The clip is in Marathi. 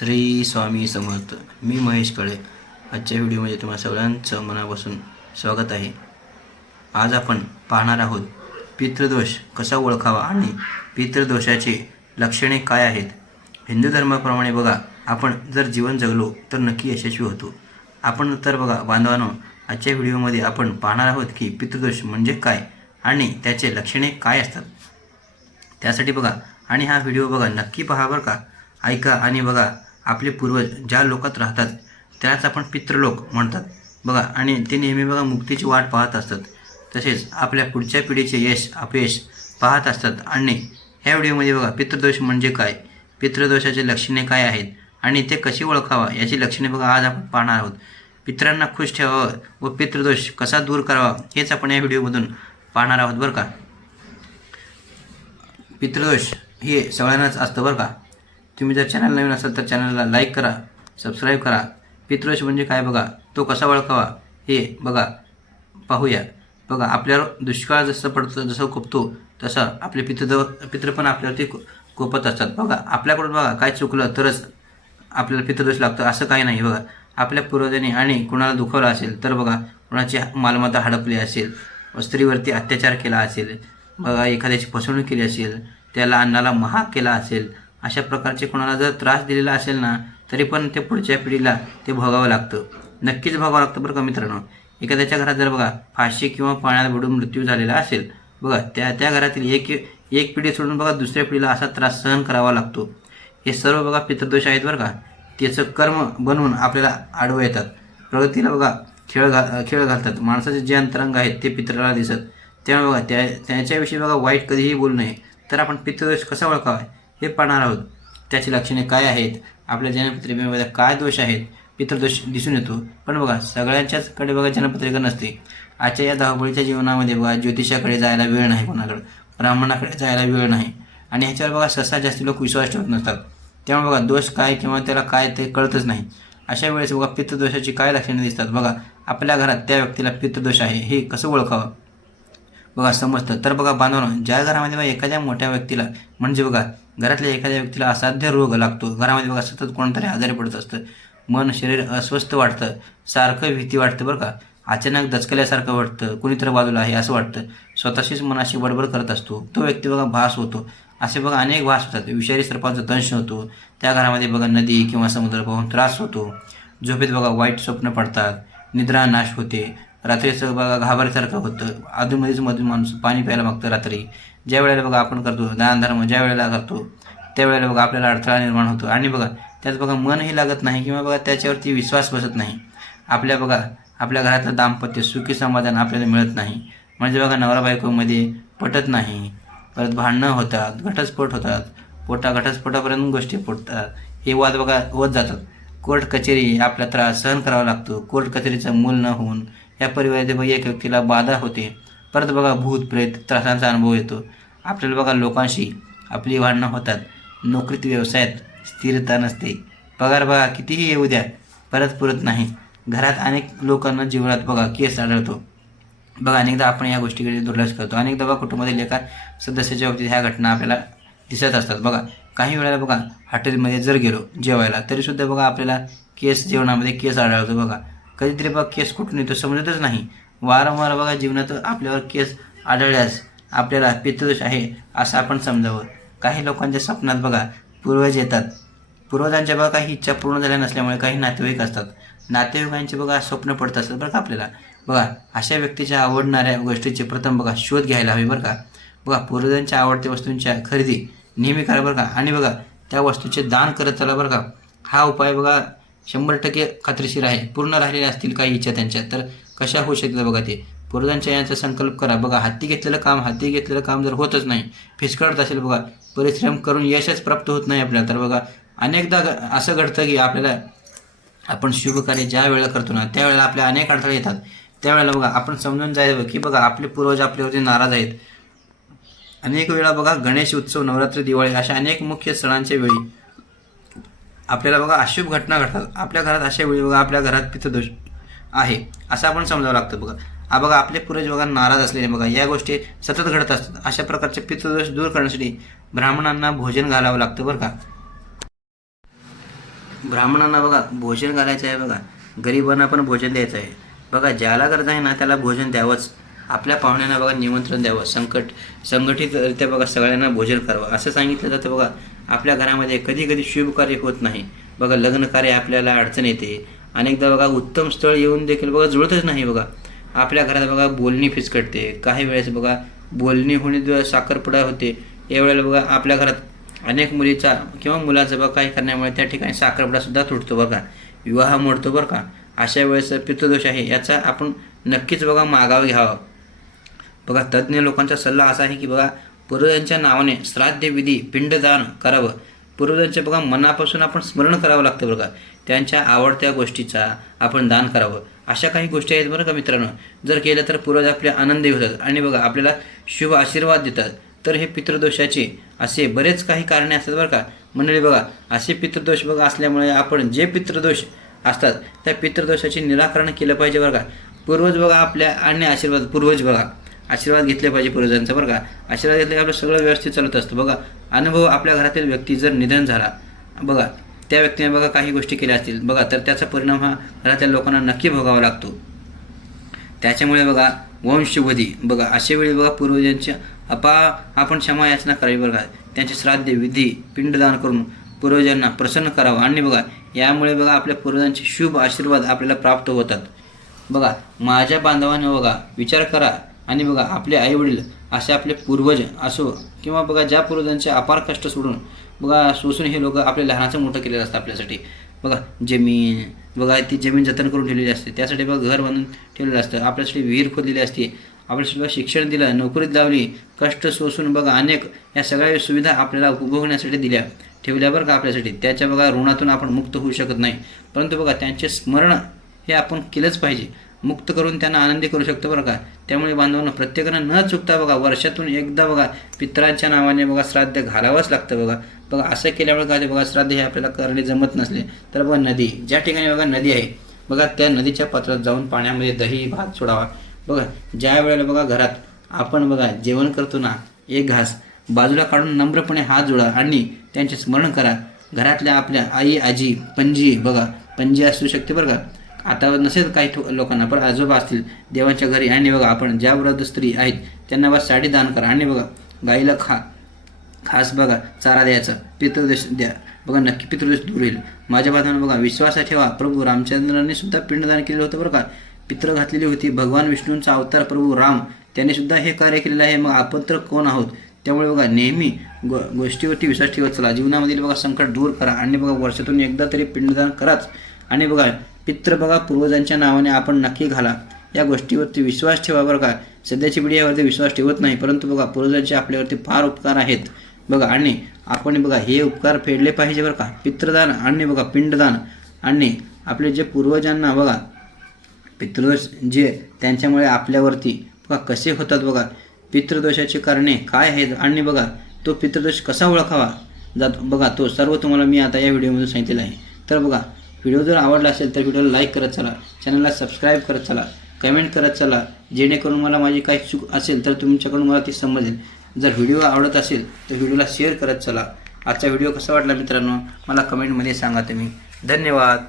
श्री स्वामी समर्थ. मी महेश कळे. आजच्या व्हिडिओमध्ये तुम्हा सगळ्यांचं मनापासून स्वागत आहे. आज आपण पाहणार आहोत पितृदोष कसा ओळखावा आणि पितृदोषाची लक्षणे काय आहेत. हिंदू धर्माप्रमाणे बघा, आपण जर जीवन जगलो तर नक्की यशस्वी होतो. आपण तर बघा बांधवांनो, आजच्या व्हिडिओमध्ये आपण पाहणार आहोत की पितृदोष म्हणजे काय आणि त्याचे लक्षणे काय असतात. त्यासाठी बघा आणि हा व्हिडिओ बघा नक्की पहा बरं का. ऐका आणि बघा, आपले पूर्वज ज्या लोकात राहतात त्याच आपण पितृलोक म्हणतात बघा, आणि ते नेहमी बघा मुक्तीची वाट पाहत असतात. तसेच आपल्या पुढच्या पिढीचे यश अपयश पाहत असतात. आणि ह्या व्हिडिओमध्ये बघा पितृदोष म्हणजे काय, पितृदोषाचे लक्षणे काय आहेत आणि ते कशी ओळखावा याची लक्षणे बघा आज आपण पाहणार आहोत. पितरांना खुश ठेवावं व पितृदोष कसा दूर करावा हेच आपण या व्हिडिओमधून पाहणार आहोत बरं का. पितृदोष हे सगळ्यांनाच असतं बरं का. तुम्ही जर चॅनल नवीन असाल तर चॅनलला लाईक करा, सबस्क्राईब करा. पितृदोष म्हणजे काय बघा, तो कसा ओळखावा हे बघा पाहूया. बघा, आपल्यावर दुष्काळ जसं पडतं, जसं कोपतो तसं आपले पितृ पण आपल्यावरती कोपत असतात. बघा, आपल्याकडून बघा काय चुकलं तरच आपल्याला पितृदोष लागतं असं काही नाही. बघा, आपल्या पूर्वजांनी आणि कुणाला दुखावलं असेल तर बघा, कुणाची मालमत्ता हडपली असेल, स्त्रीवरती अत्याचार केला असेल, बघा एखाद्याची फसवणूक केली असेल, त्याला अन्नाला महाग केला असेल, अशा प्रकारचे कोणाला जर त्रास दिलेला असेल ना, तरी पण ते पुढच्या पिढीला ते भोगावं लागतं. नक्कीच भोगावं लागतं बरं का मित्रांनो. एखाद्याच्या घरात जर बघा फाशी किंवा पाण्यात बुडून मृत्यू झालेला असेल, बघा त्या घरातील एक पिढी सोडून बघा दुसऱ्या पिढीला असा त्रास सहन करावा लागतो. हे सर्व बघा पितृदोष आहेत बरं का. त्याचं कर्म बनवून आपल्याला आडवं येतात. प्रगतीला बघा खेळ घालतात. माणसाचे जे अंतरंग आहेत ते पितराला दिसत. त्यामुळे बघा त्याच्याविषयी बघा वाईट कधीही बोलू नये. तर आपण पितृदोष कसा ओळखावा हे पाहणार आहोत. त्याची लक्षणे काय आहेत, आपल्या जन्मपत्रिकेमध्ये काय दोष आहेत. पितृदोष दिसून येतो, पण बघा सगळ्यांच्याचकडे बघा जन्मपत्रिका नसते. आजच्या या धावपळीच्या जीवनामध्ये बघा ज्योतिषाकडे जायला वेळ नाही, कोणाकडे ब्राह्मणाकडे जायला वेळ नाही, आणि ह्याच्यावर बघा सहसा जास्ती लोक विश्वास ठेवत नसतात. त्यामुळे बघा दोष काय किंवा त्याला काय ते कळतच नाही. अशा वेळेस बघा पितृदोषाची काय लक्षणे दिसतात. बघा, आपल्या घरात त्या व्यक्तीला पितृदोष आहे हे कसं ओळखावं बघा समजतं. तर बघा बांधवांनो, ज्या घरामध्ये बघा एखाद्या मोठ्या व्यक्तीला म्हणजे बघा घरातल्या एखाद्या व्यक्तीला असाध्य रोग लागतो, घरामध्ये बघा सतत कोणतरी आजारी पडत असतं, मन शरीर अस्वस्थ वाटतं, सारखं भीती वाटतं बरं का, अचानक दचकल्यासारखं वाटतं, कुणीतरी बाजूला आहे असं वाटतं, स्वतःशीच मनाशी बडबड करत असतो, तो व्यक्ती बघा भास होतो. असे बघा अनेक भास होतात. विषारी सर्पांचा दंश होतो, त्या घरामध्ये बघा नदी किंवा समुद्र पाहून त्रास होतो, झोपेत बघा वाईट स्वप्न पडतात, निद्रा नाश होते, रात्रीचं बघा घाबरल्यासारखं होतं, मधून माणूस पाणी प्यायला मागतं रात्री. ज्या वेळेला बघा आपण करतो दान धर्म, ज्या वेळेला करतो त्यावेळेला बघा आपल्याला अडथळा निर्माण होतो, आणि बघा त्यात बघा मनही लागत नाही किंवा बघा त्याच्यावरती विश्वास बसत नाही. आपल्या घरातलं दाम्पत्य सुखी समाधान आपल्याला मिळत नाही. म्हणजे बघा नवरा बायकोमध्ये पटत नाही, परत भांडणं होतात, घटस्फोट होतात, घटस्फोटापर्यंत गोष्टी फुटतात. हे वाद बघा होत जातात. कोर्ट कचेरी आपला त्रास सहन करावा लागतो. कोर्ट कचेरीचं मूल न होऊन या परिवारातील बघा एक व्यक्तीला बाधा होते. परत बघा भूत प्रेत त्रासांचा अनुभव येतो. आपल्याला बघा लोकांशी आपली भांडणं होतात. नोकरीत व्यवसायात स्थिरता नसते. पगार बघा कितीही येऊ द्या परत पुरत नाही. घरात अनेक लोकांना जीवनात बघा केस आढळतो. बघा अनेकदा आपण या गोष्टीकडे दुर्लक्ष करतो. अनेकदा बघा कुटुंबातील एका सदस्याच्या बाबतीत ह्या घटना आपल्याला दिसत असतात. बघा काही वेळेला बघा हॉटेलमध्ये जर गेलो जेवायला तरीसुद्धा बघा आपल्याला जेवणामध्ये केस आढळतो. बघा कधीतरी बघा केस कुठून येतो समजतच नाही. वारंवार बघा जीवनात आपल्यावर केस आढळल्यास आपल्याला पितृदोष आहे असं आपण समजावं. काही लोकांच्या स्वप्नात बघा पूर्वज येतात. पूर्वजांच्या बघा काही इच्छा पूर्ण झाल्या नसल्यामुळे काही नातेवाईक असतात. नातेवाईकांचे बघा स्वप्न पडत असतात बरं का आपल्याला. बघा अशा व्यक्तीच्या आवडणाऱ्या गोष्टीचे प्रथम बघा शोध घ्यायला हवे बरं का. बघा पूर्वजांच्या आवडत्या वस्तूंच्या खरेदी नेहमी करा बरं का, आणि बघा त्या वस्तूचे दान करत चला बरं का. हा उपाय बघा 100% खात्रीशीर आहे. पूर्ण राहिलेल्या असतील काही इच्छा त्यांच्या तर कशा होऊ शकतात बघा ते. पूर्वजांच्या यांचा संकल्प करा. बघा हाती घेतलेलं काम जर होतच नाही, फिसकळत असेल बघा, परिश्रम करून यशच प्राप्त होत नाही आपल्याला, तर बघा अनेकदा असं घडतं की आपण शुभ कार्य ज्या वेळेला करतो ना त्यावेळेला आपल्या अनेक अडथळे येतात. त्यावेळेला बघा आपण समजून जायचं की बघा आपले पूर्वज आपल्यावरती नाराज आहेत. अनेक वेळा बघा गणेश उत्सव, नवरात्री, दिवाळी अशा अनेक मुख्य सणांच्या वेळी आपल्याला बघा अशुभ घटना घडतात आपल्या घरात. अशा वेळी बघा आपल्या घरात पितृदोष आहे असं आपण समजावं लागतं. बघा आपले पूर्वज बघा नाराज असलेले बघा या गोष्टी सतत घडत असतात. अशा प्रकारचे पितृदोष दूर करण्यासाठी ब्राह्मणांना भोजन घालावं लागतं बरं का. ब्राह्मणांना बघा भोजन घालायचं आहे, बघा गरिबांना पण भोजन द्यायचं आहे, बघा ज्याला गरज आहे ना त्याला भोजन द्यावंच. आपल्या पाहुण्यांना बघा निमंत्रण द्यावं, संघटितरित्या बघा सगळ्यांना भोजन करावं असं सांगितलं जातं. बघा आपल्या घरामध्ये कधी कधी शुभ कार्य होत नाही, बघा लग्न कार्य आपल्याला अडचण येते, अनेकदा बघा उत्तम स्थळ येऊन देखील बघा जुळतच नाही. बघा आपल्या घरात बघा बोलणी फिसकटते, काही वेळेस बघा बोलणी होणे साखरपुडा होते. यावेळेला बघा आपल्या घरात अनेक मुलीचा किंवा मुलाचा बघा काही करण्यामुळे त्या ठिकाणी साखरपुडासुद्धा तुटतो, बघा विवाह मोडतो बरं का. अशा वेळेस पितृदोष आहे, याचा आपण नक्कीच बघा मागावा घ्यावा. बघा तज्ज्ञ लोकांचा सल्ला असा आहे की बघा पूर्वजांच्या नावाने श्राद्ध विधी पिंडदान करावं. पूर्वजांच्या बघा मनापासून आपण स्मरण करावं लागतं बरं का. त्यांच्या आवडत्या गोष्टीचा आपण दान करावं. अशा काही गोष्टी आहेत बरं का मित्रांनो. जर केलं तर पूर्वज आपले आनंदी होतात आणि बघा आपल्याला शुभ आशीर्वाद देतात. तर हे पितृदोषाचे असे बरेच काही कारणे असतात बरं का मंडळी. बघा असे पितृदोष बघा असल्यामुळे आपण जे पितृदोष असतात त्या पितृदोषाचे निराकरण केलं पाहिजे बरं का. पूर्वज बघा आपल्या आणि आशीर्वाद, पूर्वज बघा आशीर्वाद घेतले पाहिजे पूर्वजांचा बरं का. आशीर्वाद घेतले आपलं सगळं व्यवस्थित चालत असतं. बघा अनुभव आपल्या घरातील व्यक्ती जर निधन झाला, बघा त्या व्यक्तीने बघा काही गोष्टी केल्या असतील बघा, तर त्याचा परिणाम हा घरातल्या लोकांना नक्की भोगावा लागतो. त्याच्यामुळे बघा वंशवधी बघा अशा वेळी बघा पूर्वजांच्या आपण क्षमा याचना करावी बरं का. त्यांचे श्राद्ध विधी पिंडदान करून पूर्वजांना प्रसन्न करावं आणि बघा यामुळे बघा आपल्या पूर्वजांचे शुभ आशीर्वाद आपल्याला प्राप्त होतात. बघा माझ्या बांधवांनो बघा विचार करा आणि बघा आपले आईवडील असे आपले पूर्वज असो किंवा बघा ज्या पूर्वजांचे अपार कष्ट सोसून हे लोक आपल्या लहानाचं मोठं केलेलं असतं आपल्यासाठी. बघा जमीन बघा ती जमीन जतन करून ठेवलेली असते, त्यासाठी बघा घर बांधून ठेवलेलं असतं, आपल्यासाठी विहीर खोदलेली असते, आपल्यासाठी बघा शिक्षण दिलं, नोकरीत लावली, कष्ट सोसून बघा अनेक या सगळ्या सुविधा आपल्याला उपभोगण्यासाठी ठेवल्या बरं का आपल्यासाठी. त्याच्या बघा ऋणातून आपण मुक्त होऊ शकत नाही, परंतु बघा त्यांचे स्मरण हे आपण केलंच पाहिजे. मुक्त करून त्यांना आनंदी करू शकतो बरं का. त्यामुळे बांधवांना प्रत्येकानं न चुकता बघा वर्षातून एकदा बघा पितरांच्या नावाने बघा श्राद्ध घालावंच लागतं बघा. बघा असं केल्यामुळे काय बघा श्राद्ध हे आपल्याला करणे जमत नसले तर बघा नदी ज्या ठिकाणी बघा नदी आहे बघा त्या नदीच्या पात्रात जाऊन पाण्यामध्ये दही भात सोडावा. बघा ज्या वेळेला बघा घरात आपण बघा जेवण करतो ना, एक घास बाजूला काढून नम्रपणे हात जोडा आणि त्यांचे स्मरण करा. घरातल्या आपल्या आई आजी पणजी असू शकते बरं का. आता नसेल काही लोकांना पण आजोबा असतील देवांच्या घरी आणि बघा आपण ज्या वृद्ध स्त्री आहेत त्यांना बघा साडी दान करा आणि बघा गाईला खास बघा चारा द्यायचा. पितृदोष द्या बघा नक्की पितृदोष दूर होईल. माझ्या बांधवांना बघा विश्वासात ठेवा, प्रभू रामचंद्रांनी सुद्धा पिंडदान केलेलं होतं बरं का. पित्र घातलेली होती. भगवान विष्णूंचा अवतार प्रभू राम त्यांनी सुद्धा हे कार्य केलेलं आहे. मग आपण तर कोण आहोत. त्यामुळे बघा नेहमी गोष्टीवरती विश्वास ठेवत चला. जीवनामधील बघा संकट दूर करा आणि बघा वर्षातून एकदा तरी पिंडदान कराच. आणि बघा पित्र बघा पूर्वजांच्या नावाने आपण नक्की घाला. या गोष्टीवरती विश्वास ठेवा बरं का. सध्याची पिढी यावरती विश्वास ठेवत नाही, परंतु बघा पूर्वजांचे आपल्यावरती फार उपकार आहेत बघा आणि आपण बघा हे उपकार फेडले पाहिजे बरं का. पित्रदान आणि बघा पिंडदान आणि आपले जे पूर्वजांना बघा पितृदोष जे त्यांच्यामुळे आपल्यावरती बघा कसे होतात बघा. पितृदोषाची कारणे काय आहेत आणि बघा तो पितृदोष कसा ओळखावा जातो बघा तो सर्व तुम्हाला मी आता या व्हिडिओमध्ये सांगितलेलं आहे. तर बघा व्हिडिओ जर आवडला असेल तर व्हिडिओला लाईक करत चला, चॅनलला सबस्क्राईब करत चला, कमेंट करत चला, जेणेकरून मला माझी काही चूक असेल तर तुमच्याकडून मला ती समजेल. जर व्हिडिओ आवडत असेल तर व्हिडिओला शेअर करत चला. आजचा व्हिडिओ कसा वाटला मित्रांनो मला कमेंटमध्ये सांगा तुम्ही. धन्यवाद.